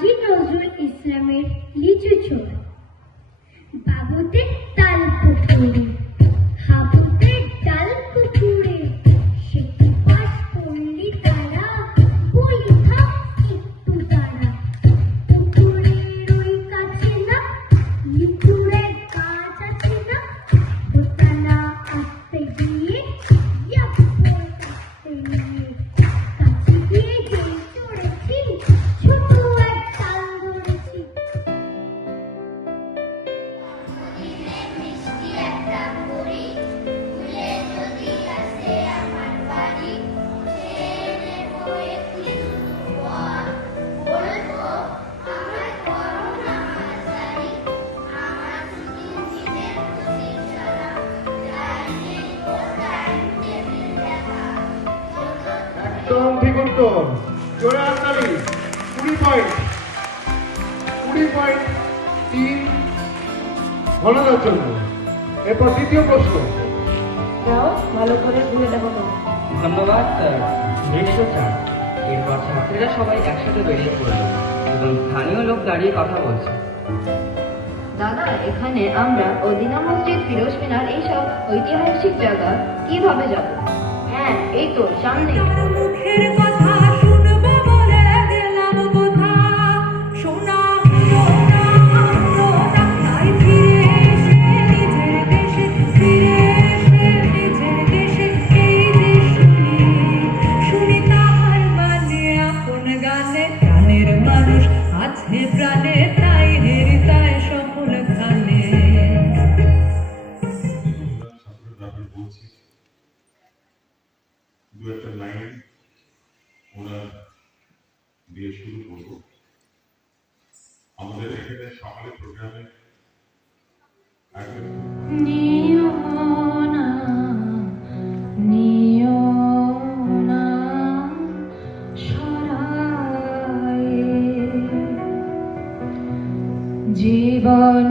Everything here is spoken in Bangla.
কাজী নজরুল ইসলামের লিচু ছোড়া। বাবুদের তাল পুকুরে, হাবুদের ডাল পুকুরে, সেতু পাশ করলি তারা, বলি থাক একটু তারা। পুকুরের ওই কাছে না লিচুরের গাছ আছে না, দোকানা আসতে গিয়ে আসতে নিয়ে কাছে গিয়ে যেই চড়েছি, ছোট এক তাল ধরেছি। একদম ঠিক উত্তর। জোরে হাততালি। 20 পয়েন্ট। 20.3 ঘনদার জন্য। এরপর দ্বিতীয় প্রশ্ন। যাও ভালো করে ঘুরে দেখো তো। ধন্যবাদ স্যার। দৃশ্য 4। এরপর ছাত্রীরা সবাই একসাথে বেরিয়ে পড়ল এবং স্থানীয় লোক দাঁড়িয়ে কথা বলছে। দাদা, এখানে আমরা মদিনা মসজিদ, ফিরোজ মিনার এইসব ঐতিহাসিক জায়গা কিভাবে যাব? হ্যাঁ, এই তো সামনে। মুখের কথা শুনবো বলে গেলাম কোথা, শোনা হলো না হলো না, তাই ফিরে এসে নিজের দেশে, ফিরে এসে নিজের দেশে এই যে শুনি তাহার মানে আপন গানে, প্রাণের মানুষ আছে প্রাণে, তাই হেরিতায় সফল খানে। দু একটা লাইন ওনার দিয়ে শুরু করবো। আমাদের এখানে সকালে প্রোগ্রামে জীবন